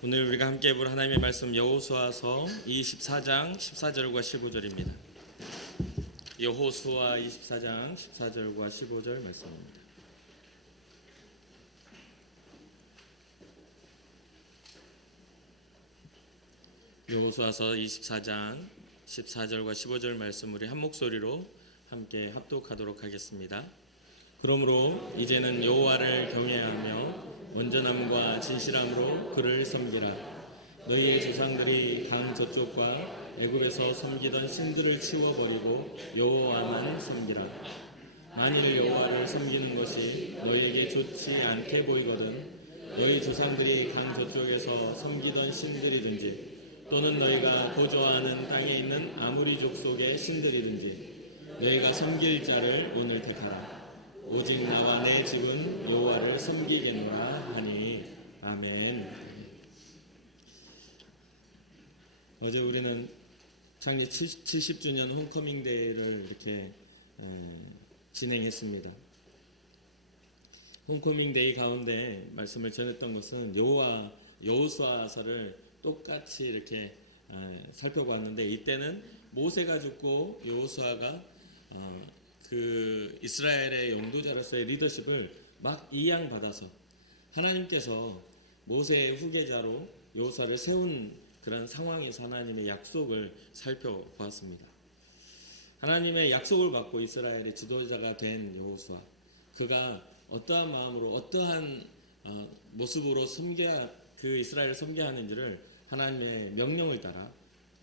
오늘 우리가 함께 볼 하나님의 말씀 여호수아서 24장 14절과 15절입니다. 여호수아 24장 14절과 15절 말씀입니다. 여호수아서 24장 14절과 15절 말씀 우리 한 목소리로 함께 합독하도록 하겠습니다. 그러므로 이제는 여호와를 경외하며 온전함과 진실함으로 그를 섬기라. 너희의 조상들이 강 저쪽과 애굽에서 섬기던 신들을 치워버리고 여호와만 섬기라. 만일 여호와를 섬기는 것이 너희에게 좋지 않게 보이거든 너희 조상들이 강 저쪽에서 섬기던 신들이든지 또는 너희가 거주하는 땅에 있는 아무리 족속의 신들이든지 너희가 섬길 자를 오늘 택하라. 오직 나와 내 집은 여호와를 섬기겠노라 하니 아멘. 어제 우리는 창립 70주년 홈커밍 데이를 이렇게 진행했습니다. 홈커밍 데이 가운데 말씀을 전했던 것은 여호수아서를 똑같이 이렇게 살펴보았는데, 이때는 모세가 죽고 여호수아가 그 이스라엘의 영도자로서의 리더십을 막 이양받아서 하나님께서 모세의 후계자로 여호수아를 세운 그런 상황에서 하나님의 약속을 살펴보았습니다. 하나님의 약속을 받고 이스라엘의 지도자가 된 여호수아, 그가 어떠한 마음으로 어떠한 모습으로 그 이스라엘을 섬겨야 하는지를 하나님의 명령을 따라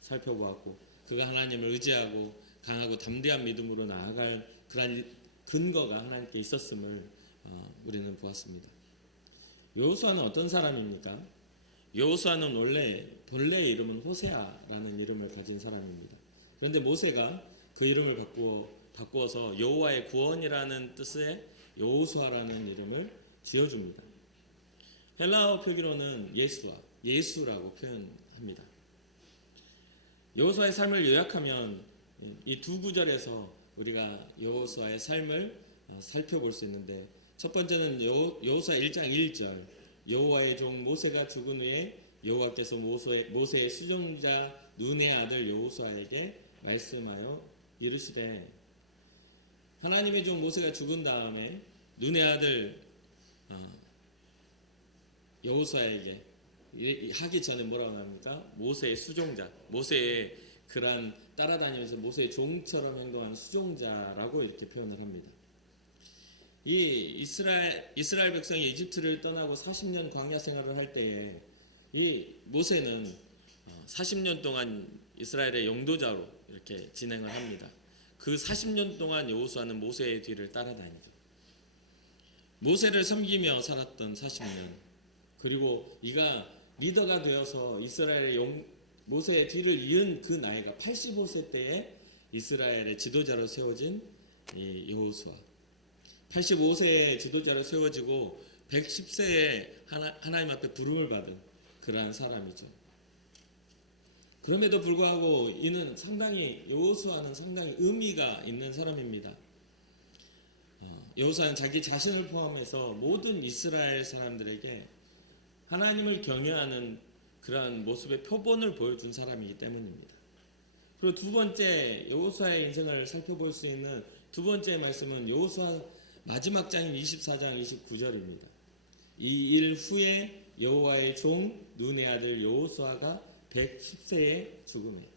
살펴보았고, 그가 하나님을 의지하고 강하고 담대한 믿음으로 나아갈 그런 근거가 하나님께 있었음을 우리는 보았습니다. 여호수아는 어떤 사람입니까? 여호수아는 원래 본래의 이름은 호세아라는 이름을 가진 사람입니다. 그런데 모세가 그 이름을 바꾸어서 여호와의 구원이라는 뜻의 여호수아라는 이름을 지어줍니다. 헬라어 표기로는 예수라고 표현합니다. 여호수아의 삶을 요약하면 이 두 구절에서 우리가 여호수아의 삶을 살펴볼 수 있는데, 첫 번째는 여호수아 1장 1절, 여호와의 종 모세가 죽은 후에 여호와께서 모세의 수종자 눈의 아들 여호수아에게 말씀하여 이르시되, 하나님의 종 모세가 죽은 다음에 눈의 아들 여호수아에게 하기 전에 뭐라고 합니까? 모세의 수종자, 모세의 그런 따라다니면서 모세의 종처럼 행동하는 수종자라고 이렇게 표현을 합니다. 이 이스라엘 백성이 이집트를 떠나고 40년 광야 생활을 할 때에 이 모세는 40년 동안 이스라엘의 영도자로 이렇게 진행을 합니다. 그 40년 동안 여호수아는 모세의 뒤를 따라다니죠. 모세를 섬기며 살았던 40년, 그리고 이가 리더가 되어서 이스라엘의 모세의 뒤를 이은 그 나이가 85세 때에 이스라엘의 지도자로 세워진 이 여호수아, 85세의 지도자로 세워지고 110세에 하나님 앞에 부름을 받은 그러한 사람이죠. 그럼에도 불구하고 여호수아는 상당히 의미가 있는 사람입니다. 여호수아는 자기 자신을 포함해서 모든 이스라엘 사람들에게 하나님을 경외하는 그러한 모습의 표본을 보여준 사람이기 때문입니다. 그리고 두 번째, 여호수아의 인생을 살펴볼 수 있는 두 번째 말씀은 여호수아 마지막 장인 24장 29절입니다. 이 일 후에 여호와의 종 눈의 아들 여호수아가 110세에 죽음에,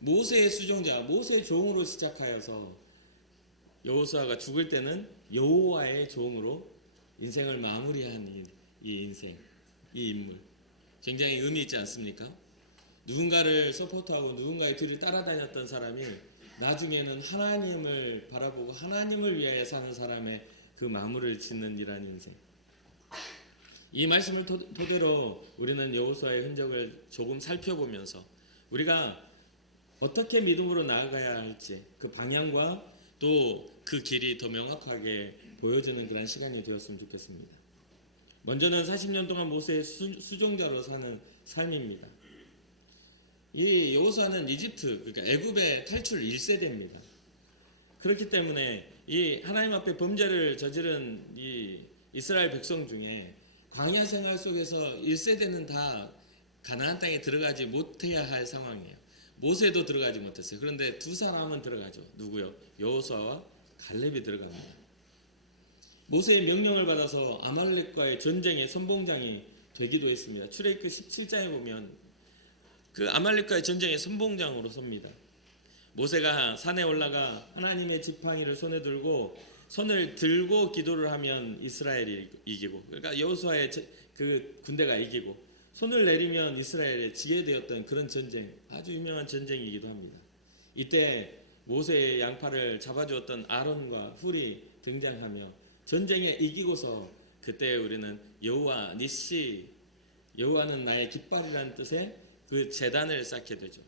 모세의 수종자, 모세의 종으로 시작하여서 여호수아가 죽을 때는 여호와의 종으로 인생을 마무리한 이 인생, 이 인물, 굉장히 의미 있지 않습니까? 누군가를 서포트하고 누군가의 뒤를 따라다녔던 사람이 나중에는 하나님을 바라보고 하나님을 위하여 사는 사람의 그 마무리를 짓는 이라는 인생. 이 말씀을 토대로 우리는 여호수아의 흔적을 조금 살펴보면서 우리가 어떻게 믿음으로 나아가야 할지 그 방향과 또 그 길이 더 명확하게 보여지는 그런 시간이 되었으면 좋겠습니다. 먼저는 40년 동안 모세의 수종자로 사는 삶입니다. 이 여호수아는 이집트, 그러니까 애굽의 탈출 1세대입니다. 그렇기 때문에 이 하나님 앞에 범죄를 저지른 이 이스라엘 백성 중에 광야 생활 속에서 1세대는 다 가나안 땅에 들어가지 못해야 할 상황이에요. 모세도 들어가지 못했어요. 그런데 두 사람은 들어가죠. 누구요? 여호수아와 갈렙이 들어갑니다. 모세의 명령을 받아서 아말렉과의 전쟁의 선봉장이 되기도 했습니다. 출애굽기 17장에 보면 그 아말렉과의 전쟁의 선봉장으로 섭니다. 모세가 산에 올라가 하나님의 지팡이를 손에 들고 손을 들고 기도를 하면 이스라엘이 이기고, 그러니까 여호수아의 그 군대가 이기고, 손을 내리면 이스라엘에 지게 되었던 그런 전쟁, 아주 유명한 전쟁이기도 합니다. 이때 모세의 양팔을 잡아주었던 아론과 훌이 등장하며 전쟁에 이기고서 그때 우리는 여호와 니시, 여호와는 나의 깃발이라는 뜻의 그 제단을 쌓게 되죠.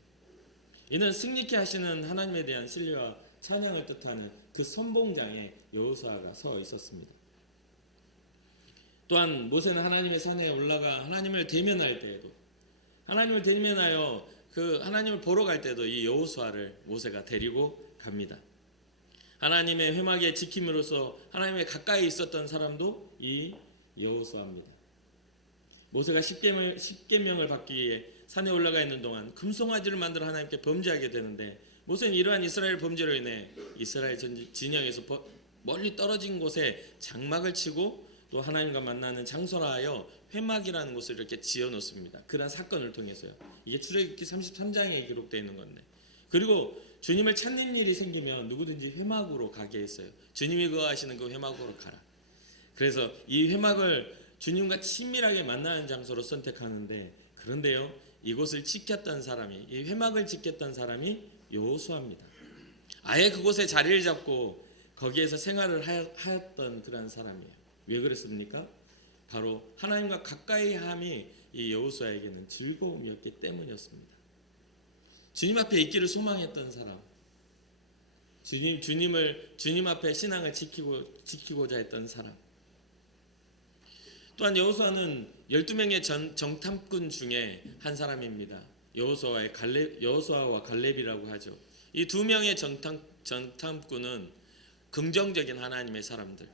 이는 승리케 하시는 하나님에 대한 신뢰와 찬양을 뜻하는 그 선봉장에 여호수아가 서 있었습니다. 또한 모세는 하나님의 산에 올라가 하나님을 대면할 때에도, 하나님을 대면하여 그 하나님을 보러 갈 때도 이 여호수아를 모세가 데리고 갑니다. 하나님의 회막의 지킴으로써 하나님의 가까이 있었던 사람도 이 여호수아입니다. 모세가 십계명을 받기 위해 산에 올라가 있는 동안 금송아지를 만들어 하나님께 범죄하게 되는데, 모세는 이러한 이스라엘 범죄로 인해 이스라엘 진영에서 멀리 떨어진 곳에 장막을 치고 또 하나님과 만나는 장소라 하여 회막이라는 곳을 이렇게 지어 놓습니다. 그런 사건을 통해서요. 이게 출애굽기 33장에 기록되어 있는 건데, 그리고 주님을 찾는 일이 생기면 누구든지 회막으로 가게 했어요. 주님이 거하시는 그 회막으로 가라. 그래서 이 회막을 주님과 친밀하게 만나는 장소로 선택하는데, 그런데요, 이곳을 지켰던 사람이, 이 회막을 지켰던 사람이 여호수아입니다. 아예 그곳에 자리를 잡고 거기에서 생활을 하였던 그런 사람이에요. 왜 그랬습니까? 바로 하나님과 가까이 함이 이 여호수아에게는 즐거움이었기 때문이었습니다. 주님 앞에 있기를 소망했던 사람, 주님 앞에 신앙을 지키고자 했던 사람. 또한 여호수아는 12명의 정탐꾼 중에 한 사람입니다. 여호수아와 갈렙이라고 하죠. 이 두 명의 정탐꾼은 긍정적인 하나님의 사람들.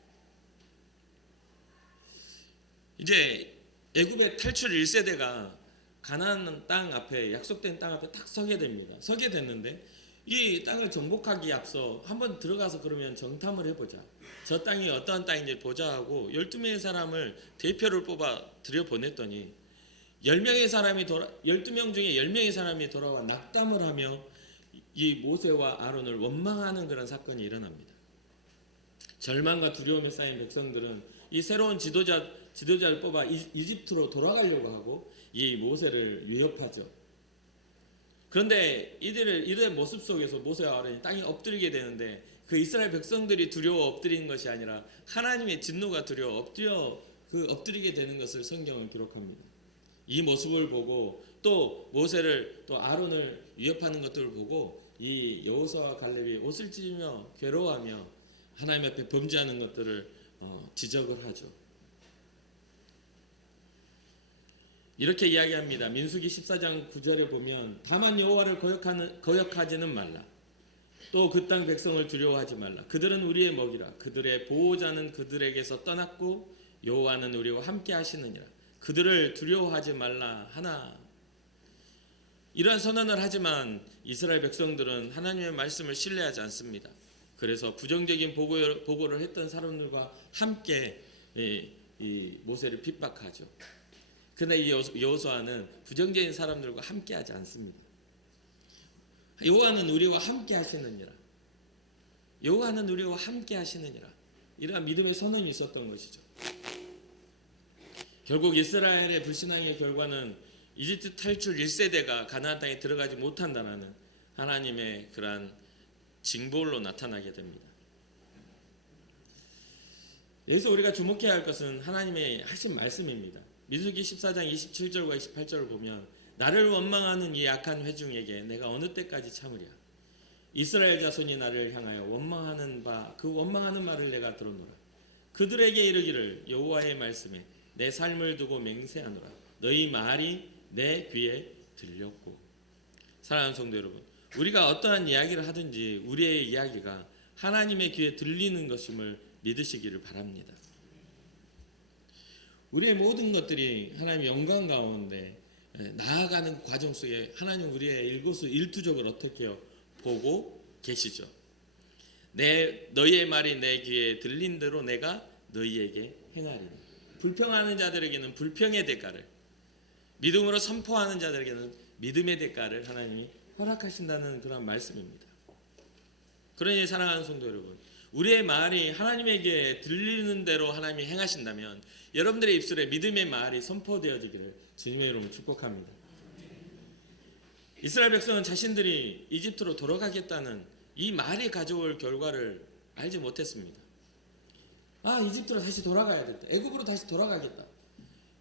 이제 애굽의 탈출 1세대가 가나안 땅 앞에, 약속된 땅 앞에 딱 서게 됩니다. 서게 됐는데 이 땅을 정복하기에 앞서 한번 들어가서 그러면 정탐을 해보자. 저 땅이 어떠한 땅인지 보자 하고 12명의 사람을 대표를 뽑아 들여보냈더니 12명 중에 10명의 사람이 돌아와 낙담을 하며 이 모세와 아론을 원망하는 그런 사건이 일어납니다. 절망과 두려움에 쌓인 백성들은 이 새로운 지도자를 뽑아 이집트로 돌아가려고 하고 이 모세를 위협하죠. 그런데 이들의 모습 속에서 모세와 아론이 땅에 엎드리게 되는데, 그 이스라엘 백성들이 두려워 엎드리는 것이 아니라 하나님의 진노가 두려워 엎드리게 되는 것을 성경은 기록합니다. 이 모습을 보고 또 모세를 또 아론을 위협하는 것들을 보고 이 여호수아와 갈렙이 옷을 찢으며 괴로워하며 하나님 앞에 범죄하는 것들을 지적을 하죠. 이렇게 이야기합니다. 민수기 14장 9절에 보면 다만 여호와를 거역하지는 말라. 또 그 땅 백성을 두려워하지 말라. 그들은 우리의 먹이라. 그들의 보호자는 그들에게서 떠났고 여호와는 우리와 함께 하시느니라. 그들을 두려워하지 말라 하나. 이러한 선언을 하지만 이스라엘 백성들은 하나님의 말씀을 신뢰하지 않습니다. 그래서 부정적인 보고를 했던 사람들과 함께 이 모세를 핍박하죠. 그러나 이 여호수아는 부정적인 사람들과 함께하지 않습니다. 여호와는 우리와 함께 하시느니라. 여호와는 우리와 함께 하시느니라. 이러한 믿음의 선언이 있었던 것이죠. 결국 이스라엘의 불신앙의 결과는 이집트 탈출 1세대가 가나안 땅에 들어가지 못한다는 하나님의 그러한 징벌로 나타나게 됩니다. 여기서 우리가 주목해야 할 것은 하나님의 하신 말씀입니다. 민수기 14장 27절과 28절을 보면 나를 원망하는 이 악한 회중에게 내가 어느 때까지 참으랴. 이스라엘 자손이 나를 향하여 원망하는 말을 내가 들었노라. 그들에게 이르기를 여호와의 말씀에 내 삶을 두고 맹세하노라. 너희 말이 내 귀에 들렸고. 사랑하는 성도 여러분, 우리가 어떠한 이야기를 하든지 우리의 이야기가 하나님의 귀에 들리는 것임을 믿으시기를 바랍니다. 우리의 모든 것들이 하나님의 영광 가운데 나아가는 과정 속에 하나님 우리의 일거수일투족을 어떻게 보고 계시죠. 너희의 말이 내 귀에 들린 대로 내가 너희에게 행하리라. 불평하는 자들에게는 불평의 대가를, 믿음으로 선포하는 자들에게는 믿음의 대가를 하나님이 허락하신다는 그런 말씀입니다. 그러니 사랑하는 성도 여러분, 우리의 말이 하나님에게 들리는 대로 하나님이 행하신다면 여러분들의 입술에 믿음의 말이 선포되어지기를 주님의 이름으로 축복합니다. 이스라엘 백성은 자신들이 이집트로 돌아가겠다는 이 말이 가져올 결과를 알지 못했습니다. 이집트로 다시 돌아가야겠다. 애굽으로 다시 돌아가겠다.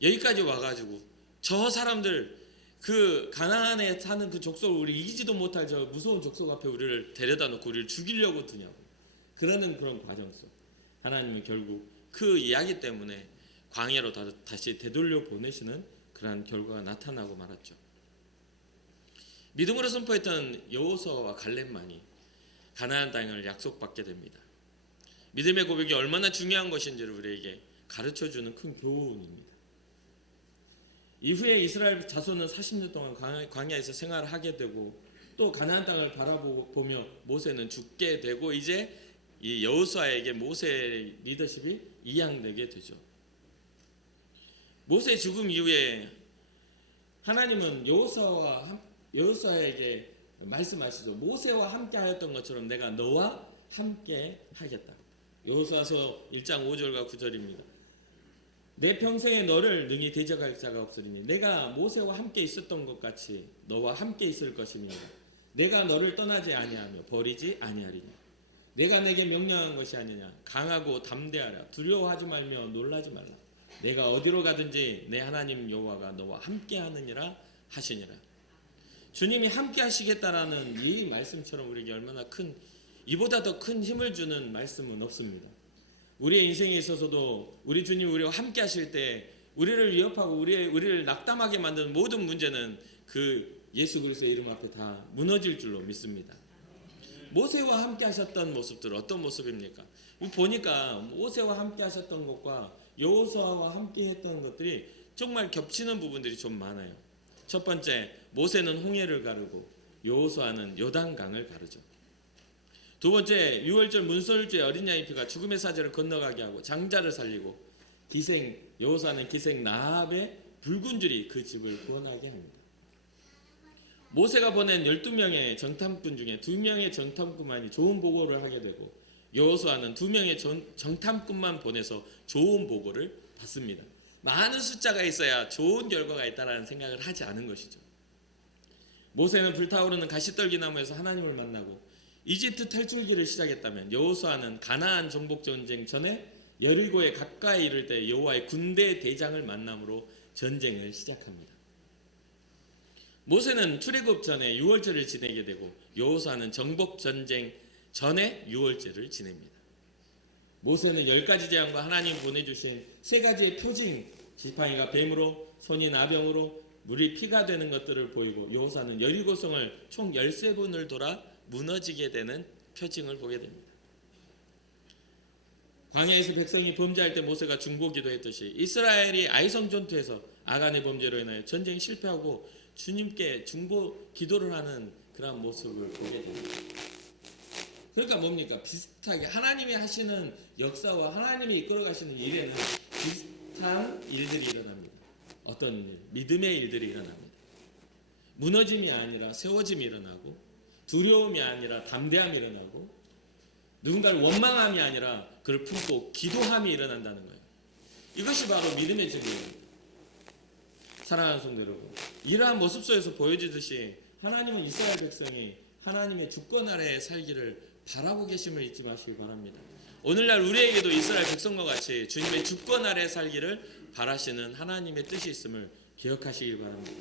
여기까지 와가지고 저 사람들 그 가나안에 사는 그 족속을 우리 이기지도 못할 저 무서운 족속 앞에 우리를 데려다 놓고 우리를 죽이려고 드냐고 그러는 그런 과정 속 하나님은 결국 그 이야기 때문에 광야로 다시 되돌려 보내시는 그러한 결과가 나타나고 말았죠. 믿음으로 선포했던 여호수아와 갈렙만이 가나안 땅을 약속받게 됩니다. 믿음의 고백이 얼마나 중요한 것인지를 우리에게 가르쳐주는 큰 교훈입니다. 이후에 이스라엘 자손은 40년 동안 광야에서 생활을 하게 되고 또 가나안 땅을 바라보며 모세는 죽게 되고 이제 이 여호수아에게 모세의 리더십이 이양되게 되죠. 모세의 죽음 이후에 하나님은 여호수아에게 말씀하시죠. 모세와 함께 하였던 것처럼 내가 너와 함께 하겠다. 여호수아서 1장 5절과 9절입니다. 내 평생에 너를 능히 대적할 자가 없으리니 내가 모세와 함께 있었던 것 같이 너와 함께 있을 것이며 내가 너를 떠나지 아니하며 버리지 아니하리니 내가 내게 명령한 것이 아니냐. 강하고 담대하라. 두려워하지 말며 놀라지 말라. 내가 어디로 가든지 내 하나님 여호와가 너와 함께 하느니라 하시니라. 주님이 함께 하시겠다라는 이 말씀처럼 우리에게 얼마나 이보다 더 큰 힘을 주는 말씀은 없습니다. 우리의 인생에 있어서도 우리 주님 우리와 함께 하실 때 우리를 위협하고 우리를 낙담하게 만드는 모든 문제는 그 예수 그리스도의 이름 앞에 다 무너질 줄로 믿습니다. 모세와 함께 하셨던 모습들 어떤 모습입니까? 보니까 모세와 함께 하셨던 것과 여호수아와 함께 했던 것들이 정말 겹치는 부분들이 좀 많아요. 첫 번째, 모세는 홍해를 가르고 여호수아는 요단강을 가르죠. 두 번째, 유월절 문설주의 어린 양의 피가 죽음의 사자를 건너가게 하고 장자를 살리고 여호수아는 기생 라합의 붉은 줄이 그 집을 구원하게 합니다. 모세가 보낸 12명의 정탐꾼 중에 2명의 정탐꾼만이 좋은 보고를 하게 되고 여호수아는 2명의 정탐꾼만 보내서 좋은 보고를 받습니다. 많은 숫자가 있어야 좋은 결과가 있다는 생각을 하지 않은 것이죠. 모세는 불타오르는 가시떨기 나무에서 하나님을 만나고 이집트 탈출기를 시작했다면 여호수아는 가나안 정복 전쟁 전에 여리고에 가까이 이를 때 여호와의 군대 대장을 만남으로 전쟁을 시작합니다. 모세는 출애굽 전에 유월절을 지내게 되고 여호수아는 정복 전쟁 전에 유월절을 지냅니다. 모세는 10가지 재앙과 하나님 보내주신 3가지의 표징, 지팡이가 뱀으로 손이 나병으로 물이 피가 되는 것들을 보이고 여호수아는 여리고성을 총 13번을 돌아 무너지게 되는 표징을 보게 됩니다. 광야에서 백성이 범죄할 때 모세가 중보기도 했듯이 이스라엘이 아이성 전투에서 아간의 범죄로 인하여 전쟁이 실패하고 주님께 중보 기도를 하는 그런 모습을 보게 됩니다. 그러니까 뭡니까? 비슷하게 하나님이 하시는 역사와 하나님이 이끌어 가시는 일에는 비슷한 일들이 일어납니다. 어떤 일? 믿음의 일들이 일어납니다. 무너짐이 아니라 세워짐이 일어나고 두려움이 아니라 담대함이 일어나고 누군가를 원망함이 아니라 그를 품고 기도함이 일어난다는 거예요. 이것이 바로 믿음의 증거입니다. 사랑하는 성도 여러분, 이러한 모습 속에서 보여지듯이 하나님은 이스라엘 백성이 하나님의 주권 아래에 살기를 바라고 계심을 잊지 마시기 바랍니다. 오늘날 우리에게도 이스라엘 백성과 같이 주님의 주권 아래에 살기를 바라시는 하나님의 뜻이 있음을 기억하시기 바랍니다.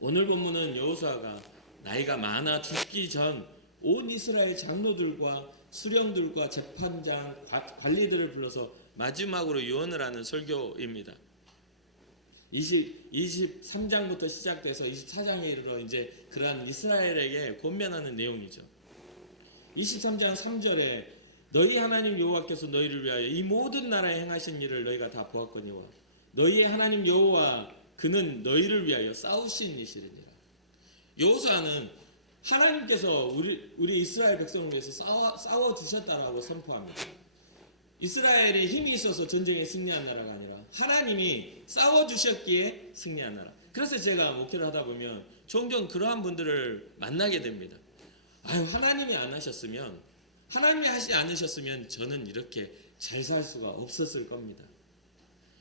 오늘 본문은 여호수아가 나이가 많아 죽기 전 온 이스라엘 장로들과 수령들과 재판장, 관리들을 불러서 마지막으로 유언을 하는 설교입니다. 23장부터 시작돼서 24장에 이르러 이제 그러한 이스라엘에게 권면하는 내용이죠. 23장 3절에 너희 하나님 여호와께서 너희를 위하여 이 모든 나라에 행하신 일을 너희가 다 보았거니와 너희의 하나님 여호와 그는 너희를 위하여 싸우신 이시리니라. 여호수아는 하나님께서 우리 이스라엘 백성을 위해서 싸워 주셨다라고 선포합니다. 이스라엘이 힘이 있어서 전쟁에 승리한 나라가 아니라 하나님이 싸워 주셨기에 승리한 나라. 그래서 제가 목회를 하다 보면 종종 그러한 분들을 만나게 됩니다. 아유, 하나님이 안 하셨으면, 하나님이 하시지 않으셨으면 저는 이렇게 잘 살 수가 없었을 겁니다.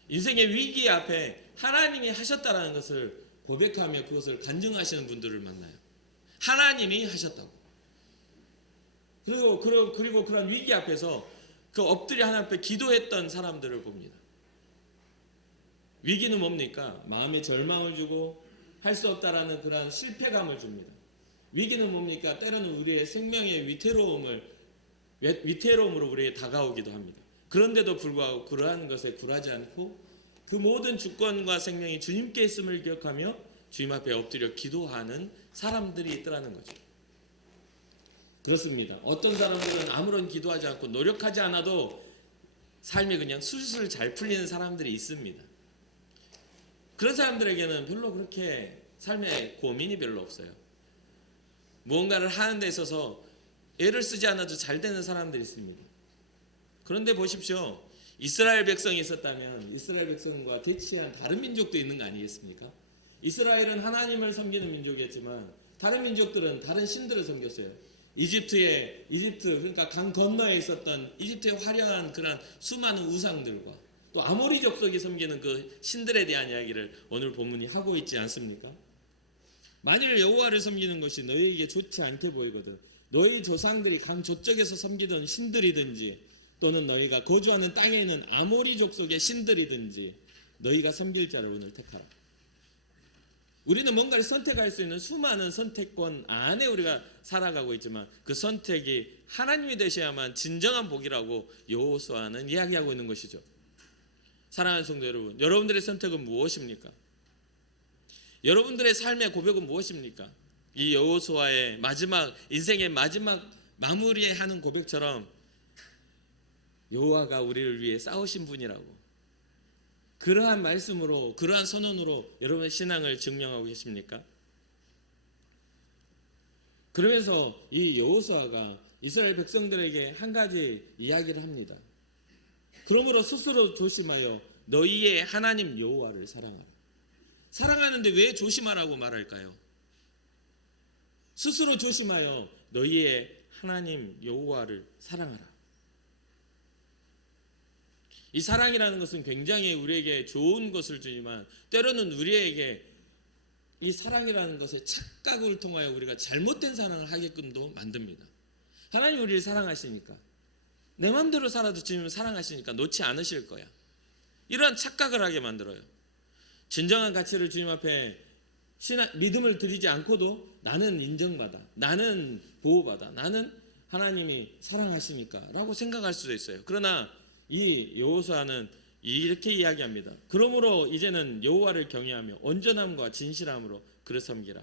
인생의 위기 앞에 하나님이 하셨다라는 것을 고백하며 그것을 간증하시는 분들을 만나요. 하나님이 하셨다고. 그리고 그런 위기 앞에서 그 엎드려 하나님 앞에 기도했던 사람들을 봅니다. 위기는 뭡니까? 마음에 절망을 주고 할 수 없다라는 그런 실패감을 줍니다. 위기는 뭡니까? 때로는 우리의 생명의 위태로움으로 우리에게 다가오기도 합니다. 그런데도 불구하고 그러한 것에 굴하지 않고 그 모든 주권과 생명이 주님께 있음을 기억하며 주님 앞에 엎드려 기도하는 사람들이 있더라는 거죠. 그렇습니다. 어떤 사람들은 아무런 기도하지 않고 노력하지 않아도 삶이 그냥 술술 잘 풀리는 사람들이 있습니다. 그런 사람들에게는 별로 그렇게 삶에 고민이 별로 없어요. 무언가를 하는 데 있어서 애를 쓰지 않아도 잘 되는 사람들이 있습니다. 그런데 보십시오. 이스라엘 백성이 있었다면 이스라엘 백성과 대치한 다른 민족도 있는 거 아니겠습니까? 이스라엘은 하나님을 섬기는 민족이었지만 다른 민족들은 다른 신들을 섬겼어요. 이집트 그러니까 강 건너에 있었던 이집트의 화려한 그런 수많은 우상들과 또 아모리 족속이 섬기는 그 신들에 대한 이야기를 오늘 본문이 하고 있지 않습니까? 만일 여호와를 섬기는 것이 너희에게 좋지 않게 보이거든 너희 조상들이 강 저쪽에서 섬기던 신들이든지 또는 너희가 거주하는 땅에 있는 아모리 족속의 신들이든지 너희가 섬길 자를 오늘 택하라. 우리는 뭔가를 선택할 수 있는 수많은 선택권 안에 우리가 살아가고 있지만 그 선택이 하나님이 되셔야만 진정한 복이라고 여호수아는 이야기하고 있는 것이죠. 사랑하는 성도 여러분, 여러분들의 선택은 무엇입니까? 여러분들의 삶의 고백은 무엇입니까? 이 여호수아의 인생의 마지막 마무리하는 고백처럼 여호와가 우리를 위해 싸우신 분이라고 그러한 말씀으로 그러한 선언으로 여러분의 신앙을 증명하고 계십니까? 그러면서 이 여호수아가 이스라엘 백성들에게 한 가지 이야기를 합니다. 그러므로 스스로 조심하여 너희의 하나님 여호와를 사랑하라. 사랑하는데 왜 조심하라고 말할까요? 스스로 조심하여 너희의 하나님 여호와를 사랑하라. 이 사랑이라는 것은 굉장히 우리에게 좋은 것을 주지만 때로는 우리에게 이 사랑이라는 것의 착각을 통하여 우리가 잘못된 사랑을 하게끔도 만듭니다. 하나님 우리를 사랑하시니까 내 마음대로 살아도 주님을 사랑하시니까 놓지 않으실 거야. 이러한 착각을 하게 만들어요. 진정한 가치를 주님 앞에 믿음을 드리지 않고도 나는 인정받아, 나는 보호받아, 나는 하나님이 사랑하시니까 라고 생각할 수도 있어요. 그러나 이 여호수아는 이렇게 이야기합니다. 그러므로 이제는 여호와를 경외하며 온전함과 진실함으로 그를 섬기라.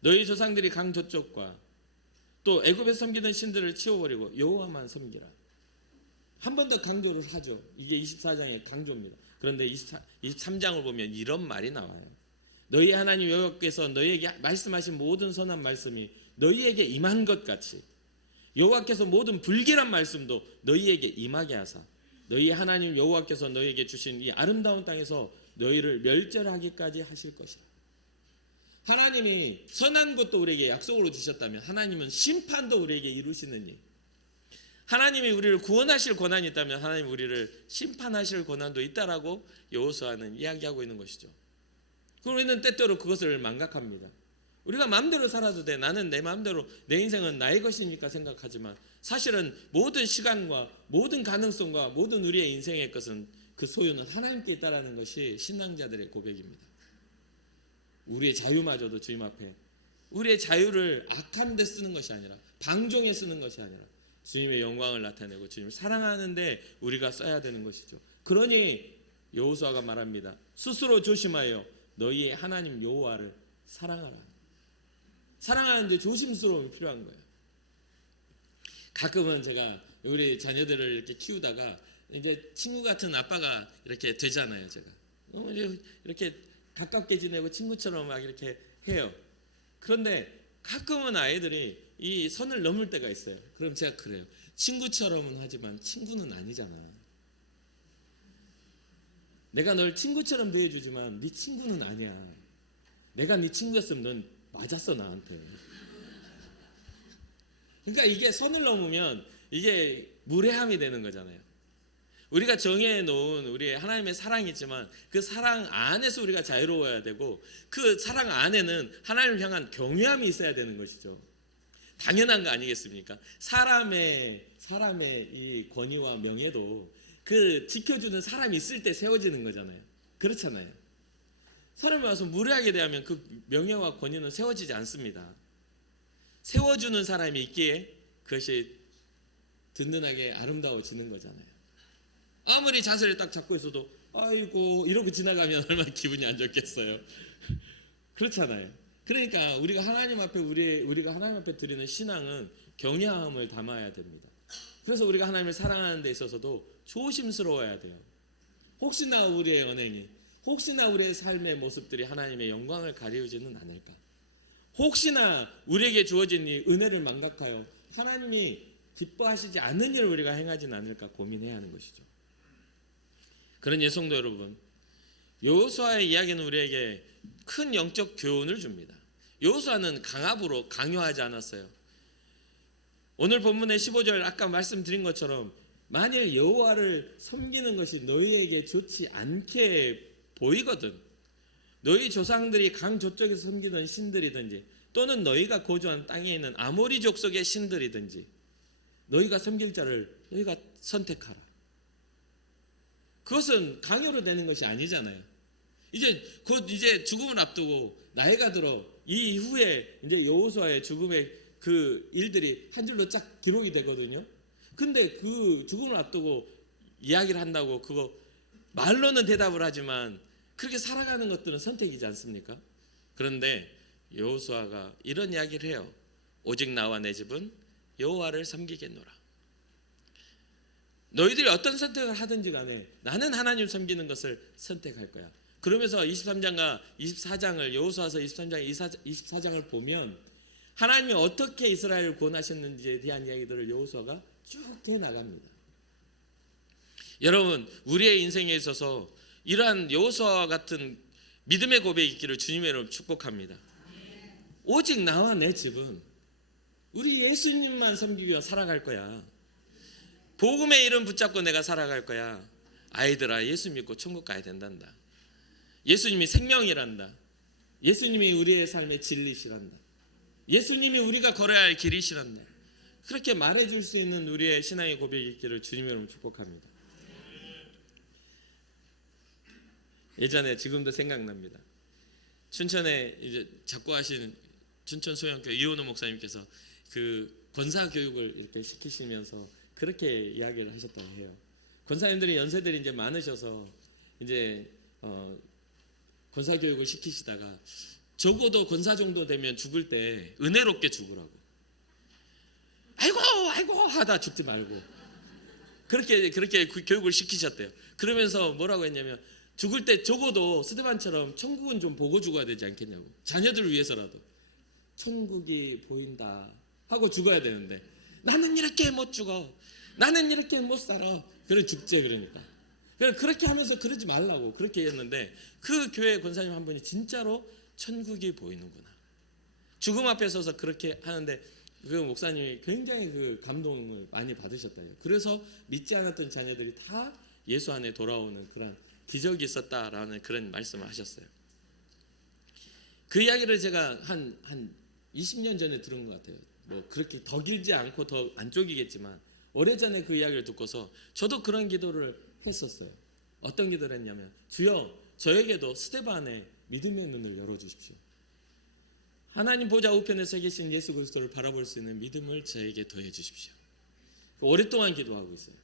너희 조상들이 강 저쪽과 또 애굽에서 섬기던 신들을 치워버리고 여호와만 섬기라. 한 번 더 강조를 하죠. 이게 24장의 강조입니다. 그런데 23장을 보면 이런 말이 나와요. 너희 하나님 여호와께서 너희에게 말씀하신 모든 선한 말씀이 너희에게 임한 것 같이 여호와께서 모든 불길한 말씀도 너희에게 임하게 하사 너희 하나님 여호와께서 너희에게 주신 이 아름다운 땅에서 너희를 멸절하기까지 하실 것이라. 하나님이 선한 것도 우리에게 약속으로 주셨다면 하나님은 심판도 우리에게 이루시는 일, 하나님이 우리를 구원하실 권한이 있다면 하나님 우리를 심판하실 권한도 있다라고 여호수아는 이야기하고 있는 것이죠. 그럼 우리는 때때로 그것을 망각합니다. 우리가 마음대로 살아도 돼. 나는 내 마음대로 내 인생은 나의 것이니까 생각하지만 사실은 모든 시간과 모든 가능성과 모든 우리의 인생의 것은 그 소유는 하나님께 있다라는 것이 신앙자들의 고백입니다. 우리의 자유마저도 주님 앞에 우리의 자유를 악한 데 쓰는 것이 아니라 방종에 쓰는 것이 아니라 주님의 영광을 나타내고 주님을 사랑하는데 우리가 써야 되는 것이죠. 그러니 여호수아가 말합니다. 스스로 조심하여 너희의 하나님 여호와를 사랑하라. 사랑하는데 조심스러움이 필요한 거예요. 가끔은 제가 우리 자녀들을 이렇게 키우다가 이제 친구 같은 아빠가 이렇게 되잖아요. 제가 너무 이렇게 가깝게 지내고 친구처럼 막 이렇게 해요. 그런데 가끔은 아이들이 이 선을 넘을 때가 있어요. 그럼 제가 그래요. 친구처럼은 하지만 친구는 아니잖아. 내가 널 친구처럼 대해주지만 네 친구는 아니야. 내가 네 친구였으면 넌 맞았어 나한테. 그러니까 이게 선을 넘으면 이게 무례함이 되는 거잖아요. 우리가 정해놓은 우리 하나님의 사랑이 있지만 그 사랑 안에서 우리가 자유로워야 되고 그 사랑 안에는 하나님을 향한 경외함이 있어야 되는 것이죠. 당연한 거 아니겠습니까? 사람의 이 권위와 명예도 그 지켜주는 사람이 있을 때 세워지는 거잖아요. 그렇잖아요. 사람이 와서 무례하게 대하면 그 명예와 권위는 세워지지 않습니다. 세워주는 사람이 있기에 그것이 든든하게 아름다워지는 거잖아요. 아무리 자세를 딱 잡고 있어도 아이고 이러고 지나가면 얼마나 기분이 안 좋겠어요. 그렇잖아요. 그러니까 우리가 하나님 앞에 우리가 하나님 앞에 드리는 신앙은 경외함을 담아야 됩니다. 그래서 우리가 하나님을 사랑하는 데 있어서도 조심스러워야 돼요. 혹시나 우리의 언행이, 혹시나 우리의 삶의 모습들이 하나님의 영광을 가리우지는 않을까? 혹시나 우리에게 주어진 이 은혜를 망각하여 하나님이 기뻐하시지 않는 일을 우리가 행하지는 않을까 고민해야 하는 것이죠. 그런 예성도 여러분, 여호수아의 이야기는 우리에게 큰 영적 교훈을 줍니다. 여호수아는 강압으로 강요하지 않았어요. 오늘 본문의 15절 아까 말씀드린 것처럼 만일 여호와를 섬기는 것이 너희에게 좋지 않게 보이거든, 너희 조상들이 강 저쪽에서 섬기던 신들이든지 또는 너희가 거주한 땅에 있는 아모리 족속의 신들이든지 너희가 섬길 자를 너희가 선택하라. 그것은 강요로 되는 것이 아니잖아요. 이제 죽음을 앞두고 나이가 들어 이후에 이제 여호수아의 죽음의 그 일들이 한 줄로 쫙 기록이 되거든요. 근데 그 죽음을 앞두고 이야기를 한다고 그거 말로는 대답을 하지만 그렇게 살아가는 것들은 선택이지 않습니까? 그런데 여호수아가 이런 이야기를 해요. 오직 나와 내 집은 여호와를 섬기겠노라. 너희들이 어떤 선택을 하든지 간에 나는 하나님 섬기는 것을 선택할 거야. 그러면서 23장과 24장을 여호수아서 23장 24장을 보면 하나님이 어떻게 이스라엘을 구원하셨는지에 대한 이야기들을 여호수아가 쭉 해나갑니다. 여러분, 우리의 인생에 있어서 이러한 여호수아와 같은 믿음의 고백이 있기를 주님의 이름으로 축복합니다. 오직 나와 내 집은 우리 예수님만 섬기며 살아갈 거야. 복음의 이름 붙잡고 내가 살아갈 거야. 아이들아, 예수 믿고 천국 가야 된단다. 예수님이 생명이란다. 예수님이 우리의 삶의 진리시란다. 예수님이 우리가 걸어야 할 길이시란다. 그렇게 말해줄 수 있는 우리의 신앙의 고백이 있기를 주님의 이름으로 축복합니다. 예전에 지금도 생각납니다. 춘천에 이제 작고하신 춘천 소영교회 이원호 목사님께서 그 권사 교육을 이렇게 시키시면서 그렇게 이야기를 하셨다고 해요. 권사님들이 연세들이 이제 많으셔서 이제 권사 교육을 시키시다가 적어도 권사 정도 되면 죽을 때 은혜롭게 죽으라고. 아이고 하다 죽지 말고. 그렇게 교육을 시키셨대요. 그러면서 뭐라고 했냐면 죽을 때 적어도 스데반처럼 천국은 좀 보고 죽어야 되지 않겠냐고. 자녀들을 위해서라도 천국이 보인다 하고 죽어야 되는데 나는 이렇게 못 죽어. 나는 이렇게 못 살아. 그래 죽지. 그러니까 그렇게 하면서 그러지 말라고 그렇게 했는데 그 교회 권사님 한 분이 진짜로 천국이 보이는구나. 죽음 앞에 서서 그렇게 하는데 그 목사님이 굉장히 그 감동을 많이 받으셨다요. 그래서 믿지 않았던 자녀들이 다 예수 안에 돌아오는 그런 기적이 있었다라는 그런 말씀을 하셨어요. 그 이야기를 제가 한 20년 전에 들은 것 같아요. 뭐 그렇게 더 길지 않고 더 안쪽이겠지만 오래전에 그 이야기를 듣고서 저도 그런 기도를 했었어요. 어떤 기도를 했냐면 주여 저에게도 스데반의 믿음의 눈을 열어주십시오. 하나님 보좌 우편에 서 계신 예수 그리스도를 바라볼 수 있는 믿음을 저에게 더해 주십시오. 오랫동안 기도하고 있어요.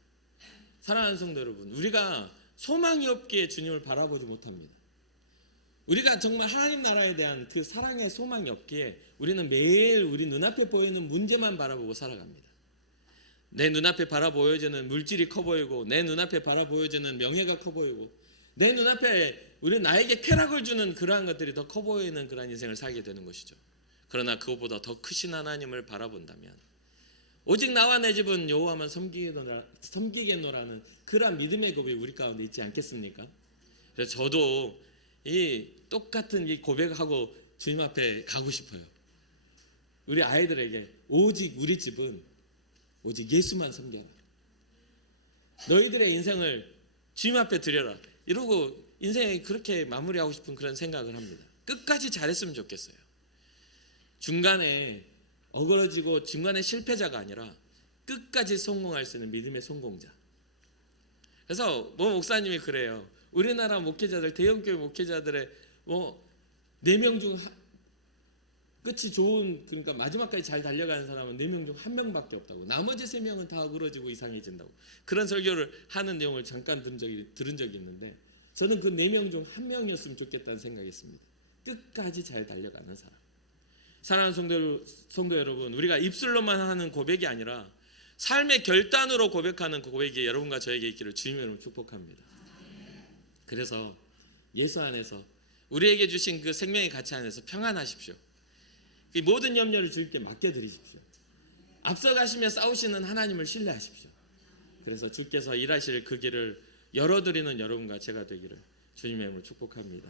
사랑하는 성도 여러분, 우리가 소망이 없기에 주님을 바라보지 못합니다. 우리가 정말 하나님 나라에 대한 그 사랑의 소망이 없기에 우리는 매일 우리 눈앞에 보이는 문제만 바라보고 살아갑니다. 내 눈앞에 바라 보여지는 물질이 커 보이고, 내 눈앞에 바라 보여지는 명예가 커 보이고, 내 눈앞에 나에게 쾌락을 주는 그러한 것들이 더 커 보이는 그러한 인생을 살게 되는 것이죠. 그러나 그것보다 더 크신 하나님을 바라본다면, 오직 나와 내 집은 여호와만 섬기겠노라는 그러한 믿음의 고백이 우리 가운데 있지 않겠습니까? 그래서 저도 이 똑같은 이 고백하고 주님 앞에 가고 싶어요. 우리 아이들에게 오직 우리 집은 오직 예수만 섬겨라. 너희들의 인생을 주님 앞에 드려라. 이러고 인생이 그렇게 마무리하고 싶은 그런 생각을 합니다. 끝까지 잘했으면 좋겠어요. 중간에 어그러지고 중간에 실패자가 아니라 끝까지 성공할 수 있는 믿음의 성공자. 그래서 목사님이 그래요. 우리나라 목회자들, 대형교회 목회자들의 4명 중 끝이 좋은, 그러니까 마지막까지 잘 달려가는 사람은 4명 중 1명밖에 없다고. 나머지 3명은 다 어그러지고 이상해진다고. 그런 설교를 하는 내용을 잠깐 들은 적이 있는데, 저는 그 4명 중 1명이었으면 좋겠다는 생각이 있습니다. 끝까지 잘 달려가는 사람. 사랑하는 성도 여러분, 우리가 입술로만 하는 고백이 아니라 삶의 결단으로 고백하는 그 고백이 여러분과 저에게 있기를 주님의 이름으로 축복합니다. 그래서 예수 안에서 우리에게 주신 그 생명의 가치 안에서 평안하십시오. 모든 염려를 주님께 맡겨드리십시오. 앞서가시며 싸우시는 하나님을 신뢰하십시오. 그래서 주께서 일하실 그 길을 열어드리는 여러분과 제가 되기를 주님의 이름으로 축복합니다.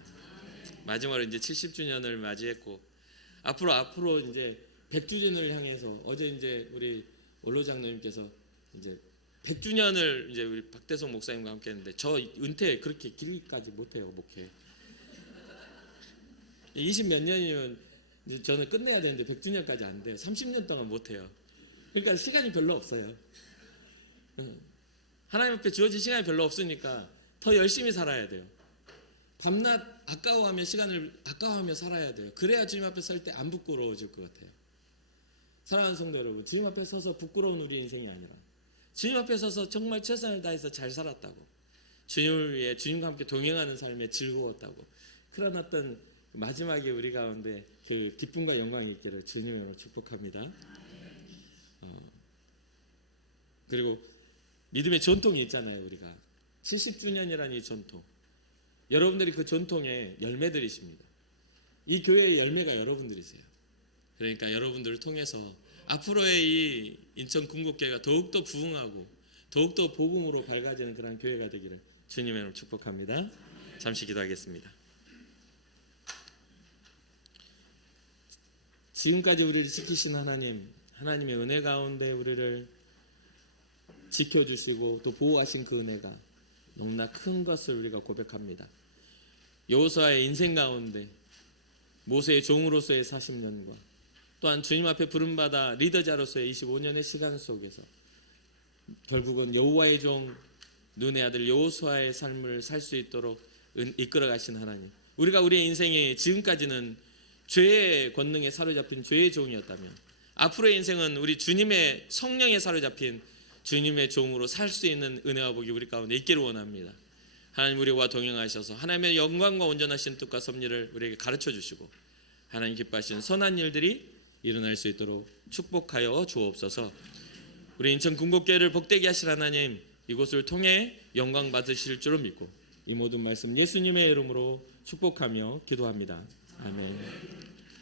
마지막으로 이제 70주년을 맞이했고, 앞으로 이제 100주년을 향해서, 어제 이제 우리 원로 장로님께서 이제 100주년을 이제 우리 박대성 목사님과 함께 했는데, 저 은퇴 그렇게 길까지 못해요, 목회. 20몇 년이면 이제 저는 끝내야 되는데 100주년까지 안 돼요. 30년 동안 못해요. 그러니까 시간이 별로 없어요. 하나님 앞에 주어진 시간이 별로 없으니까 더 열심히 살아야 돼요. 밤낮 아까워하며 살아야 돼요. 그래야 주님 앞에 설 때 안 부끄러워질 것 같아요. 사랑하는 성도 여러분, 주님 앞에 서서 부끄러운 우리 인생이 아니라 주님 앞에 서서 정말 최선을 다해서 잘 살았다고, 주님을 위해 주님과 함께 동행하는 삶에 즐거웠다고, 그런 어떤 마지막에 우리 가운데 그 기쁨과 영광이 있기를 주님으로 축복합니다. 그리고 믿음의 전통이 있잖아요. 우리가 70주년이라는 이 전통, 여러분들이 그 전통의 열매들이십니다. 이 교회의 열매가 여러분들이세요. 그러니까 여러분들을 통해서 앞으로의 이 인천 궁극교회가 더욱더 부흥하고 더욱더 복음으로 밝아지는 그런 교회가 되기를 주님의 이름으로 축복합니다. 잠시 기도하겠습니다. 지금까지 우리를 지키신 하나님의 은혜 가운데 우리를 지켜주시고 또 보호하신 그 은혜가 너무나 큰 것을 우리가 고백합니다. 여호수아의 인생 가운데 모세의 종으로서의 40년과 또한 주님 앞에 부름받아 리더자로서의 25년의 시간 속에서 결국은 여호와의 종 눈의 아들 여호수아의 삶을 살 수 있도록 이끌어 가신 하나님, 우리가 우리의 인생이 지금까지는 죄의 권능에 사로잡힌 죄의 종이었다면 앞으로의 인생은 우리 주님의 성령에 사로잡힌 주님의 종으로 살 수 있는 은혜와 복이 우리 가운데 있기를 원합니다. 하나님, 우리와 동행하셔서 하나님의 영광과 온전하신 뜻과 섭리를 우리에게 가르쳐 주시고 하나님 기뻐하시는 선한 일들이 일어날 수 있도록 축복하여 주옵소서. 우리 인천 궁극교회를 복되게 하실 하나님, 이곳을 통해 영광 받으실 줄을 믿고 이 모든 말씀 예수님의 이름으로 축복하며 기도합니다. 아멘.